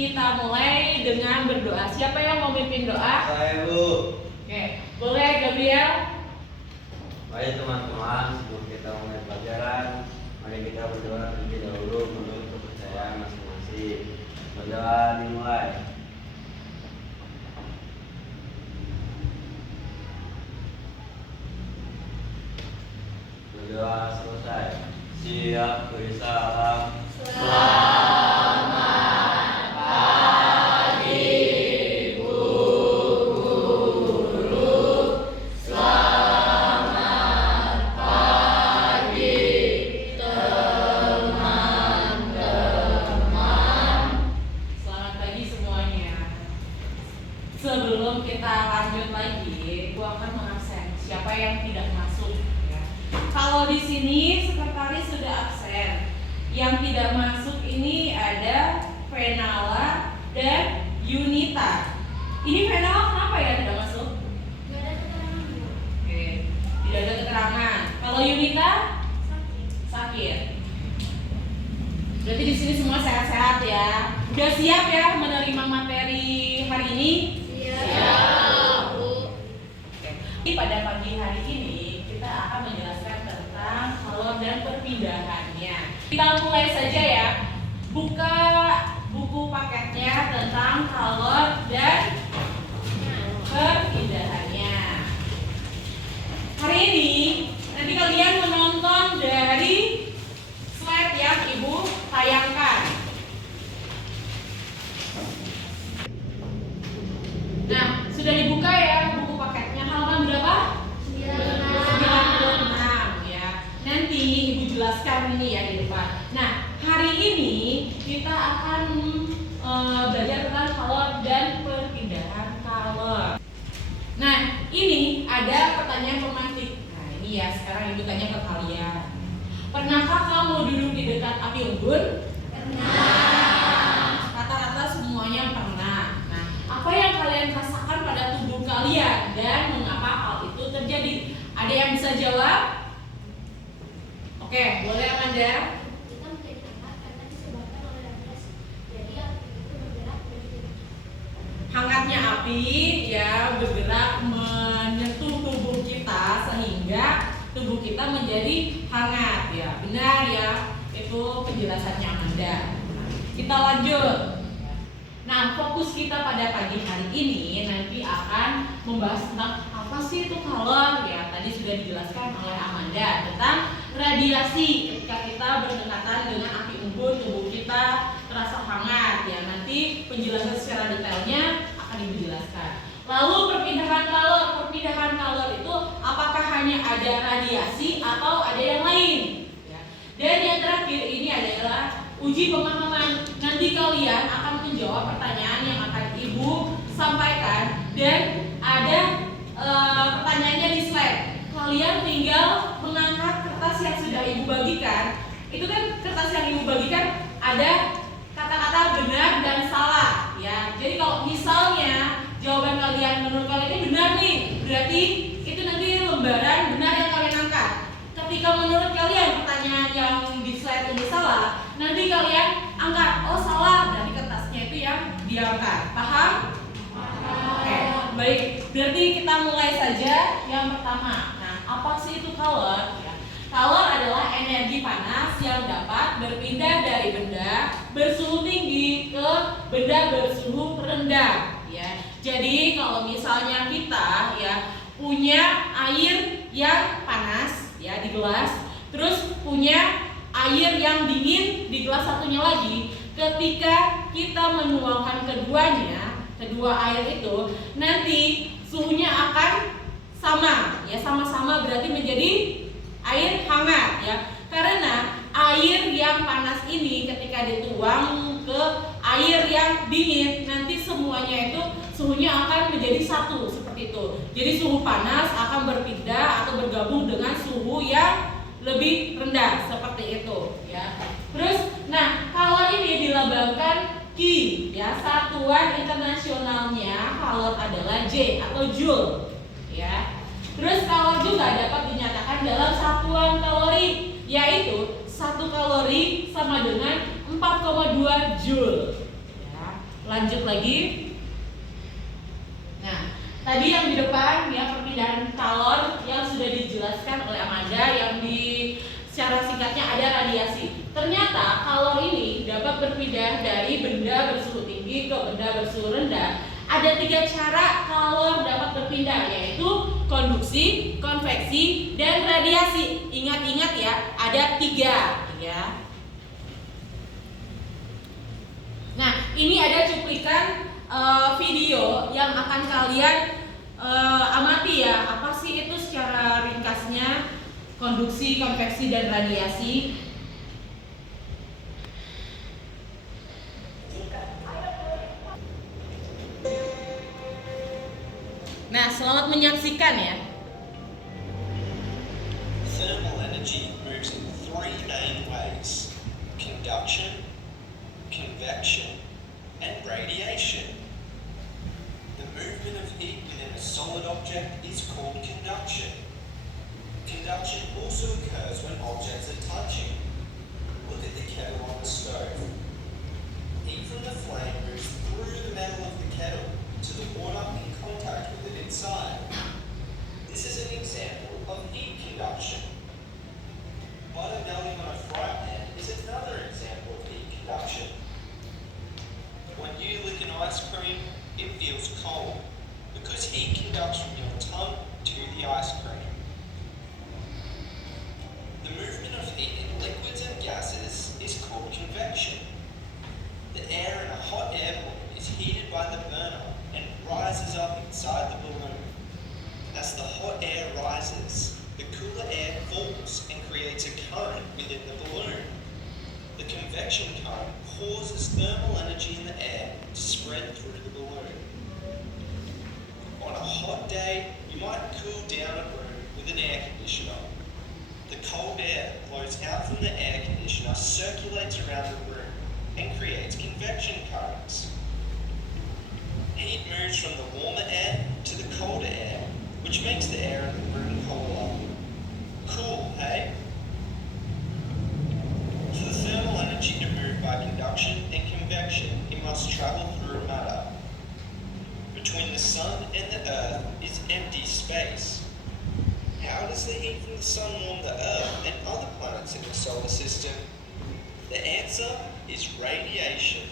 kita mulai dengan berdoa. Siapa yang mau mimpin doa? Saya, Bu. Oke, boleh Gabriel? Baik teman-teman, sebelum kita mulai pelajaran, mari kita berdoa terlebih dahulu menurut kepercayaan masing-masing. Berdoa dimulai. Berdoa selesai. Siap beri salam. Sebelum kita lanjut lagi, gua akan mengabsen siapa yang tidak masuk. Ya. Kalau di sini sekretaris sudah absen, yang tidak masuk ini ada Venala dan Yunita. Ini Venala kenapa ya tidak masuk? Tidak ada keterangan, Bu. Oke, tidak ada keterangan. Kalau Yunita sakit. Berarti di sini semua sehat-sehat ya. Udah siap ya menerima materi hari ini? Siap, Bu. Oke. Pada pagi hari ini kita akan menjelaskan tentang kolor dan perpindahannya. Kita mulai saja ya. Buka buku paketnya tentang kolor dan perpindahannya. Hari ini nanti kalian menonton dari slide yang Ibu tayangkan. Nah, sudah dibuka ya buku paketnya, halaman berapa? 96 ya. Nanti Ibu jelaskan ini ya di depan. Nah, hari ini kita akan belajar tentang kolor dan perpindahan kolor. Nah, ini ada pertanyaan pemantik. Nah, ini ya sekarang Ibu tanya ke kalian. Pernahkah kamu duduk di dekat api unggun? Pernah. Rata-rata semuanya pernah. Nah, apa yang kalian rasakan pada tubuh kalian dan mengapa hal itu terjadi? Ada yang bisa jawab? Oke, boleh Amanda? Kita menjadi hangat karena disebabkan oleh radiasi. Jadi api itu bergerak bergerak. Hangatnya api ya bergerak menyentuh tubuh kita sehingga tubuh kita menjadi hangat ya. Benar ya, itu penjelasannya Amanda. Kita lanjut. Nah, fokus kita pada pagi hari ini nanti akan membahas tentang apa sih itu kolor ya. Tadi sudah dijelaskan oleh Amanda tentang radiasi. Ketika kita berdekatan dengan api unggun, tubuh kita terasa hangat ya. Nanti penjelasan secara detailnya akan dijelaskan. Lalu perpindahan kolor itu apakah hanya ada radiasi atau ada yang lain? Ya. Dan yang terakhir ini adalah uji pemahaman. Nanti kalian akan menjawab pertanyaan yang akan Ibu sampaikan dan ada pertanyaannya di slide. Kalian tinggal mengangkat kertas yang sudah Ibu bagikan. Itu kan kertas yang Ibu bagikan ada kata-kata benar dan salah ya. Jadi kalau misalnya jawaban kalian menurut kalian ini benar nih, berarti itu nanti lembaran benar yang kalian angkat. Ketika menurut kalian pertanyaan yang di slide ini salah, nanti kalian angkat, oh salah, berarti kertasnya itu yang diangkat. Paham? Oke, baik. Berarti kita mulai saja yang pertama. Nah, apa sih itu kolor? Ya. Kolor adalah energi panas yang dapat berpindah dari benda bersuhu tinggi ke benda bersuhu rendah. Ya. Jadi kalau misalnya kita ya punya air yang panas ya di gelas, terus punya air yang dingin di gelas satunya lagi, ketika kita menuangkan kedua air itu nanti suhunya akan sama ya, sama-sama berarti menjadi air hangat ya. Karena air yang panas ini ketika dituang ke air yang dingin nanti semuanya itu suhunya akan menjadi satu seperti itu. Jadi suhu panas akan berpindah atau bergabung dengan suhu yang lebih rendah seperti itu ya. Terus nah kolor ini dilambangkan Ki ya, satuan internasionalnya kolor adalah J atau Joule ya. Terus kolor juga dapat dinyatakan dalam satuan kalori, yaitu 1 kalori sama dengan 4,2 Joule ya. Lanjut lagi. Nah, tadi yang di depan ya perpindahan kalor yang sudah dijelaskan oleh Amanda, yang di secara singkatnya ada radiasi. Ternyata kalor ini dapat berpindah dari benda bersuhu tinggi ke benda bersuhu rendah. Ada 3 cara kalor dapat berpindah, yaitu konduksi, konveksi, dan radiasi. Ingat-ingat ya, ada 3 ya. Nah, ini ada cuplikan video yang akan kalian amati ya. Apa sih itu secara ringkasnya konduksi, konveksi, dan radiasi? Nah, selamat menyaksikan ya. Thermal energy moves in 3 main ways: conduction, convection, and radiation. The movement of heat within a solid object is called conduction. Conduction also occurs when objects are touching. Look at the kettle on the stove. Heat from the flame moves through the metal of the kettle to the water in contact with it inside. This is an example of heat conduction. Butter melting on a fry pan is another example of heat conduction. When you lick an ice cream, it feels cold because heat conducts from your tongue to the ice cream. The movement of heat in liquids and gases is called convection. The air in a hot air balloon is heated by the burner and rises up inside the balloon. As the hot air rises, the cooler air falls and creates a current within the balloon. The convection current causes thermal energy in the air to spread through the balloon. On a hot day, you might cool down a room with an air conditioner. The cold air that blows out from the air conditioner circulates around the room and creates convection currents. Heat moves from the warmer air to the colder air, which makes the air in the room colder. Cool, hey? For the thermal energy to move by conduction and convection, it must travel through matter. Between the sun and the earth is empty space. How does the heat from the sun warm the earth and other planets in the solar system? The answer is radiation.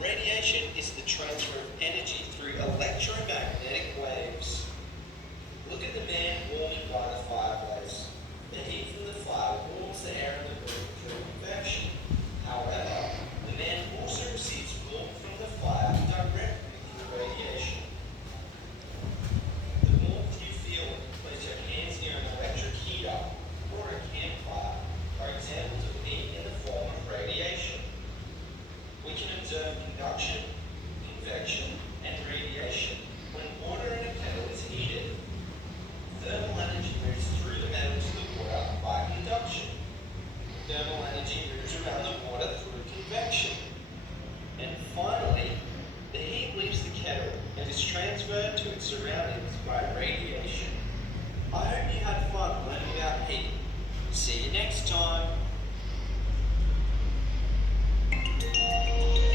Radiation is the transfer of energy through electromagnetic waves. Look at the man warming by the fireplace. The heat from the fire warms the air in the room through convection. However, the man also receives warmth from the fire directly through radiation. The warmth you feel when you place your hands near an electric heater or a campfire are examples of heat in the form of radiation. We can observe conduction, convection, and radiation when water in a kettle is heated. Thermal energy moves through the metal to the water by conduction. Thermal energy moves around the water through convection. And finally, the heat leaves the kettle and is transferred to its surroundings by radiation. I hope you had fun learning about heat. See you next time.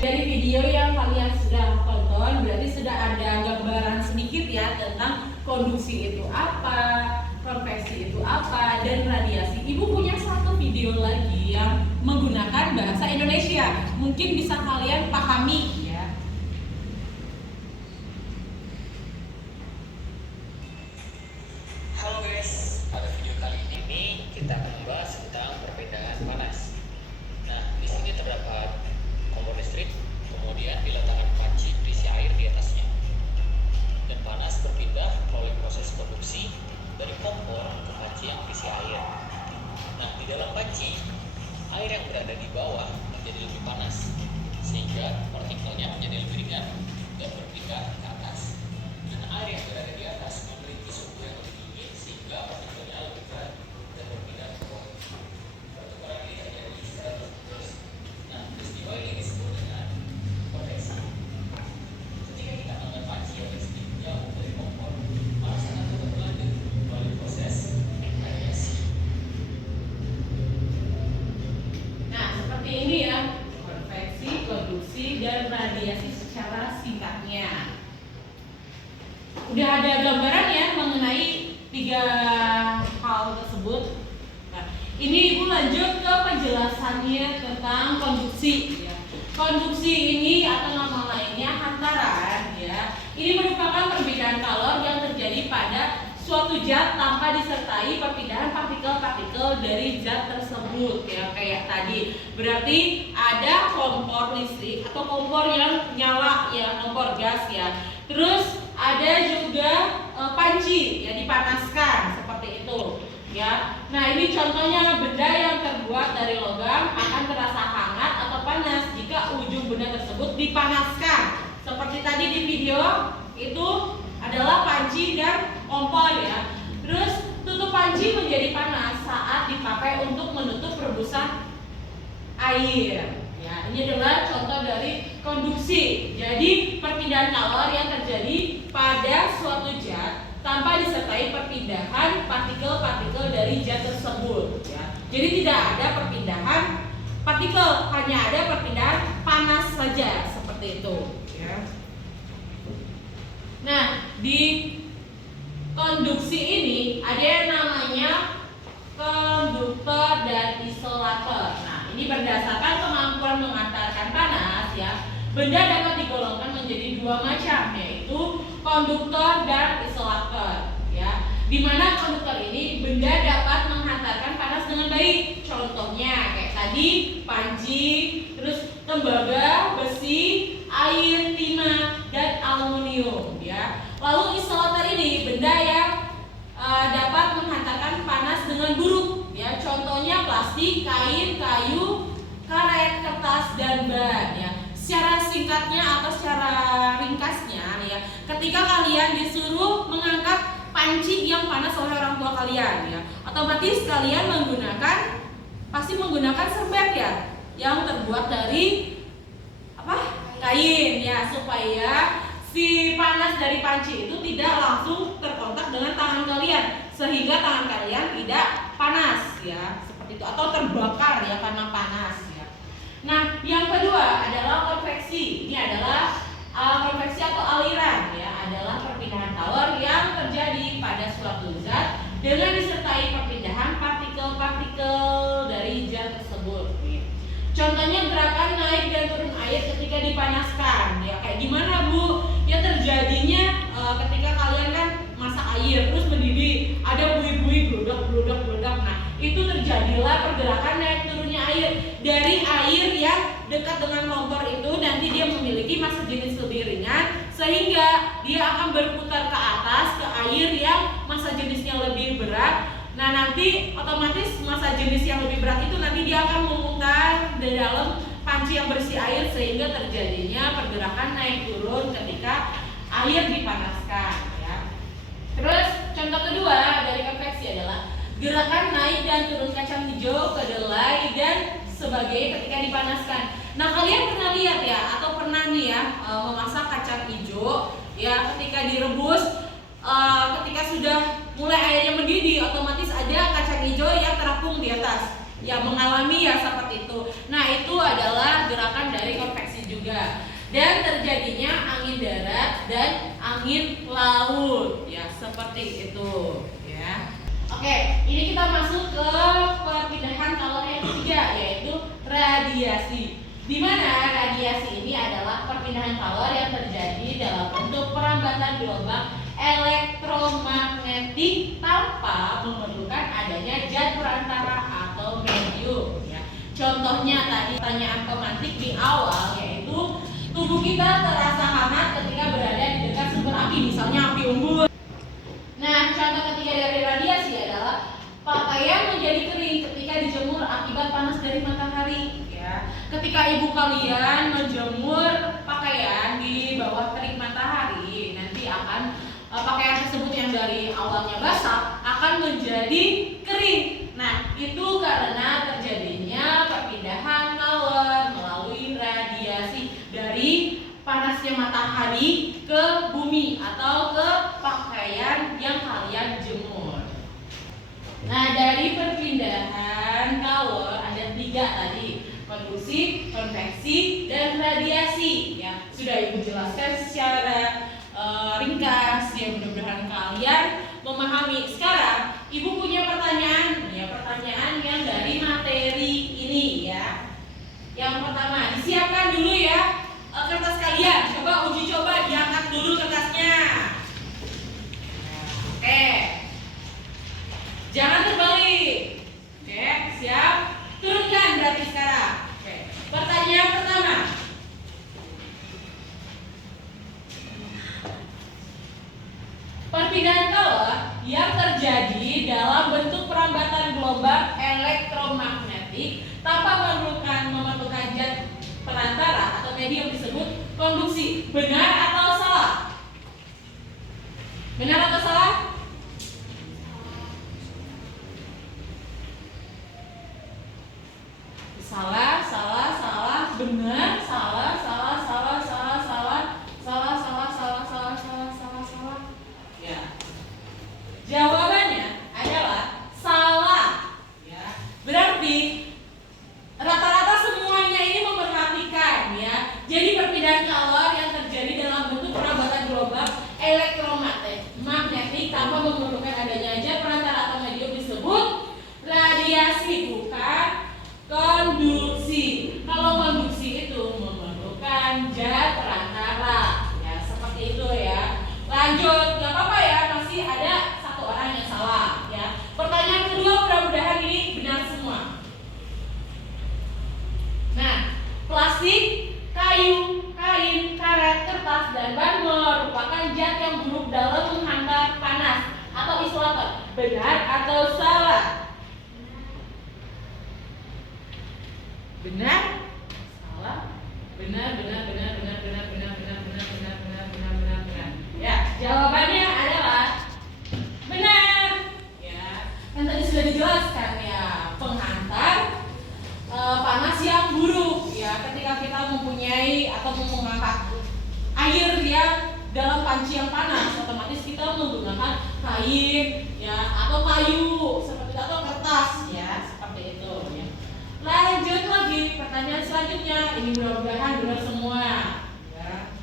Dari video yang kalian sudah tonton, berarti sudah ada gambaran sedikit ya tentang konduksi itu apa, konveksi itu apa, dan radiasi. Ibu punya satu video lagi yang menggunakan bahasa Indonesia, mungkin bisa kalian pahami ya. Halo guys, pada video kali ini kita akan membahas tentang perbedaan panas. Nah, di sini terdapat kompor listrik, kemudian diletakkan panci berisi air di atasnya. Dan panas berpindah melalui proses produksi dari kompor ke panci yang berisi air. Nah, di dalam panci, air yang berada di bawah menjadi lebih panas, sehingga partikelnya menjadi lebih ringan dan berpindah ke atas. Dan air yang berada di atas memiliki suhu yang lebih tinggi, sehingga partikelnya lebih berat dan berpindah ke bawah. Pertukaran ini terjadi secara terus. Nah, peristiwa ini disebut dengan konveksi. Ketika kita mengangkat panci yang sedikit jauh dari kompor, panas akan tetap berlanjut melalui proses radiasi. Nah, seperti ini ya, konveksi, konduksi, dan radiasi tiga hal tersebut. Nah, ini Ibu lanjut ke penjelasannya tentang konduksi. Ya. Konduksi ini atau nama lainnya hantaran. Ya. Ini merupakan perbedaan kalor yang terjadi pada suatu zat tanpa disertai perpindahan partikel-partikel dari zat tersebut. Ya, kayak tadi. Berarti ada kompor listrik atau kompor yang nyala, ya, kompor gas ya. Terus ada juga panci, ya, dipanaskan seperti itu. Ya, nah ini contohnya benda yang terbuat dari logam akan terasa hangat atau panas jika ujung benda tersebut dipanaskan. Seperti tadi di video itu adalah panci dan kompor ya. Terus tutup panci menjadi panas saat dipakai untuk menutup rebusan air. Ya, ini adalah contoh dari konduksi. Jadi perpindahan kalor yang terjadi pada suatu zat tanpa disertai perpindahan partikel-partikel dari zat tersebut. Ya. Jadi tidak ada perpindahan partikel, hanya ada perpindahan panas saja seperti itu. Ya. Nah, di konduksi ini ada yang namanya konduktor dan isolator. Nah, ini berdasarkan kemampuan mengantarkan panas ya. Benda dapat digolongkan menjadi dua macam, yaitu konduktor dan isolator ya. Di mana konduktor ini benda dapat menghantarkan panas dengan baik. Contohnya kayak tadi panci, terus tembaga, besi, air, timah, dan aluminium ya. Lalu isolator ini benda yang dapat menghantarkan panas dengan buruk ya. Contohnya plastik, kain, kayu, karet, kertas, dan ban ya. Secara singkatnya atau secara ringkasnya nih ya, ketika kalian disuruh mengangkat panci yang panas oleh orang tua kalian ya, otomatis kalian pasti menggunakan serbet ya, yang terbuat dari kain ya, supaya si panas dari panci itu tidak langsung terkontak dengan tangan kalian, sehingga tangan kalian tidak panas ya, seperti itu, atau terbakar ya karena panas ya. Nah, yang kedua adalah konveksi. Ini adalah konveksi atau aliran ya, adalah perpindahan kalor yang terjadi pada suatu zat dengan disertai perpindahan partikel-partikel dari zat tersebut. Contohnya gerakan naik dan turun air ketika dipanaskan. Ya, kayak gimana Bu? Ya terjadinya ketika kalian kan masak air terus mendidih, ada buih-buih bludak. Nah, itu terjadilah pergerakan naik turunnya air. Dari air yang dekat dengan kompor itu nanti dia memiliki massa jenis lebih ringan, sehingga dia akan berputar ke atas ke air yang massa jenisnya lebih berat. Nah, nanti otomatis massa jenis yang lebih berat itu nanti dia akan memutar di dalam panci yang berisi air, sehingga terjadinya pergerakan naik turun ketika air dipanaskan ya. Terus contoh kedua dari konveksi adalah gerakan naik dan turun kacang hijau, kedelai, dan sebagainya ketika dipanaskan. Nah, kalian pernah lihat ya, atau pernah nih ya memasak kacang hijau ya, ketika direbus, ketika sudah mulai airnya mendidih, otomatis ada kacang hijau yang terapung di atas ya, mengalami ya seperti itu. Nah, itu adalah gerakan dari konveksi juga, dan terjadinya angin darat dan angin laut ya, seperti itu ya. Oke, ini kita masuk ke perpindahan kalor yang ketiga, yaitu radiasi. Di mana radiasi ini adalah perpindahan kalor yang terjadi dalam bentuk perambatan gelombang elektromagnetik tanpa memerlukan adanya zat perantara atau medium ya. Contohnya tadi pertanyaan pemantik di awal, yaitu tubuh kita terasa hangat ketika berada di dekat sumber api, misalnya api unggun. Nah, contoh ketiga dari radiasi adalah pakaian menjadi kering ketika dijemur akibat panas dari matahari ya. Ketika ibu kalian menjemur pakaian di bawah terik matahari, nanti akan pakaian tersebut yang dari awalnya basah akan menjadi kering. Nah, itu karena terjadinya perpindahan kalor melalui radiasi dari panasnya matahari ke bumi atau ke pakaian yang kalian jemur. Nah, dari perpindahan kalor ada 3 tadi: konduksi, konveksi, dan radiasi ya. Sudah ibu jelaskan secara ringkas ya, mudah-mudahan kalian memahami. Sekarang Ibu punya pertanyaan, ya pertanyaan yang dari materi ini ya. Yang pertama, disiapkan dulu ya kertas kalian. Coba uji coba, diangkat dulu kertasnya. Oke. Jangan terbalik. Oke, siap? Turunkan berarti sekarang. Oke. Pertanyaan pertama. Perpindahan kolor yang terjadi dalam bentuk perambatan gelombang elektromagnetik tanpa memerlukan zat perantara atau medium disebut konduksi. Benar atau salah? Benar atau salah? Salah, salah, salah, benar, salah, salah, salah, salah, salah, salah, salah, salah, salah, salah, salah, salah. Ya. Jawabannya adalah salah. Ya. Berarti rata-rata semuanya ini memerhatikan ya. Jadi perpindahan kolor yang terjadi dalam bentuk perambatan gelombang elektromagnetik tanpa memerlukan adanya zat perantara atau medium disebut radiasi, bukan konduksi. Kalau konduksi itu memerlukan zat perantara. Ya, seperti itu ya. Lanjut, nggak apa-apa ya, masih ada satu orang yang salah ya. Pertanyaan kedua mudah-mudahan ini benar semua. Nah, plastik, kayu, kain, karet, kertas, dan ban merupakan zat yang buruk dalam menghantar panas atau isolator. Benar atau salah? Benar? Salah? Benar, benar, benar, benar, benar, benar, benar, benar, benar, benar, benar, benar, benar. Ya, jawabannya adalah benar. Ya, kan tadi sudah dijelaskan ya, penghantar panas yang buruk ya. Ketika kita mempunyai atau mengangkat air yang dalam panci yang panas, otomatis kita menggunakan kain ya atau kayu seperti itu atau kertas ya, seperti itu ya. Lanjut lagi pertanyaan selanjutnya. Ini mudah-mudahan benar semua ya.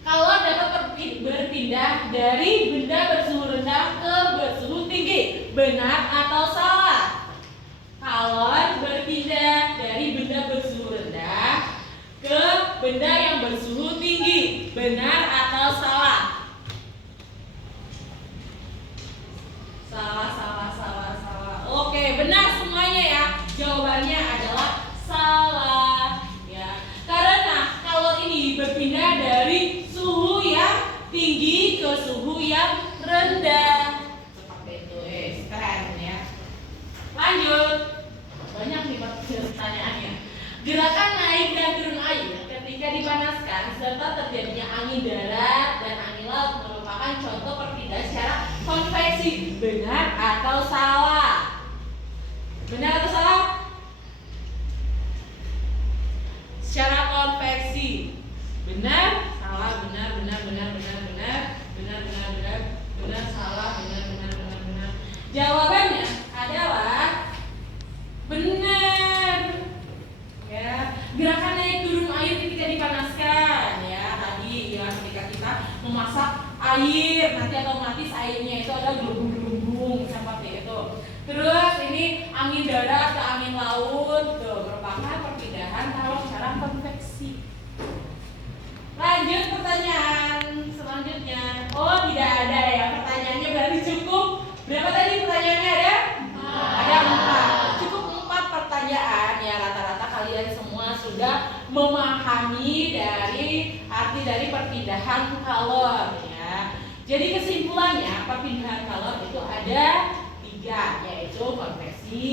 Kalau dapat berpindah dari benda bersuhu rendah ke bersuhu tinggi, benar atau salah? Kalau berpindah dari benda bersuhu rendah ke benda yang bersuhu tinggi, benar atau salah? Salah, salah, salah, salah. Oke, benar semuanya ya. Jawabannya adalah salah ya. Karena kalau ini berpindah dari suhu yang tinggi ke suhu yang rendah. Seperti itu. Keren ya. Lanjut. Banyak nih pertanyaannya. Gerakan naik dan turun air ketika dipanaskan serta terjadinya angin darat dan angin laut merupakan contoh perpindahan secara konveksi. Benar atau salah? Benar atau salah? Secara konveksi. Benar, salah, benar, benar, benar, benar, benar, benar, benar, benar, benar, salah, benar, benar, benar, benar. Jawabannya adalah benar. Ya, gerakan naik turun air ketika dipanaskan ya. Tadi ya ketika kita memasak air, nanti otomatis airnya itu ada gelembung-gelembung seperti itu. Terus ini angin darat ke angin laut tuh merupakan perpindahan kalau secara konveksi. Lanjut pertanyaan selanjutnya. Oh, tidak ada ya pertanyaannya, berarti cukup. Berapa tadi pertanyaannya ada? Ada 4. Cukup 4 pertanyaan ya. Rata-rata kalian semua sudah memahami dari arti dari perpindahan kalor ya. Jadi kesimpulannya perpindahan kalor itu ada 3, yaitu konveksi,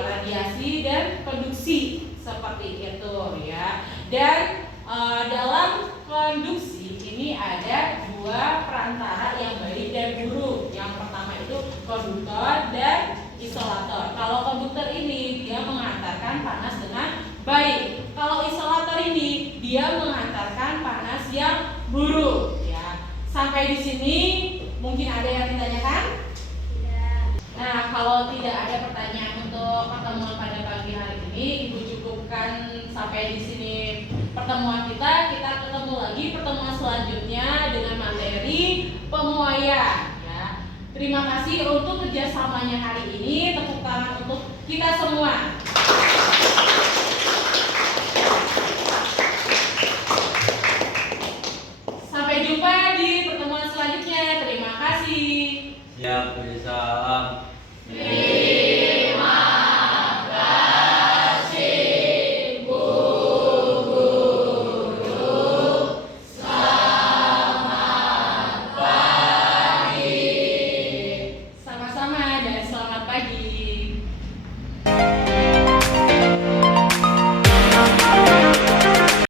radiasi, dan konduksi seperti itu ya. Dan dalam konduksi ini ada 2 perantara yang baik dan buruk. Yang pertama itu konduktor dan isolator. Kalau konduktor ini dia mengantarkan panas dengan baik. Kalau isolator ini dia mengantarkan panas yang buruk ya. Sampai di sini mungkin ada yang ditanyakan? Nah, kalau tidak ada pertanyaan untuk pertemuan pada pagi hari ini, Ibu cukupkan sampai di sini pertemuan kita ketemu lagi pertemuan selanjutnya dengan materi pemuaian ya. Terima kasih untuk kerjasamanya hari ini. Tepuk tangan untuk kita semua. Sampai jumpa di pertemuan selanjutnya. Terima kasih. Siap, beri salam. Terima kasih Bu Guru. Selamat pagi. Sama-sama dan selamat pagi.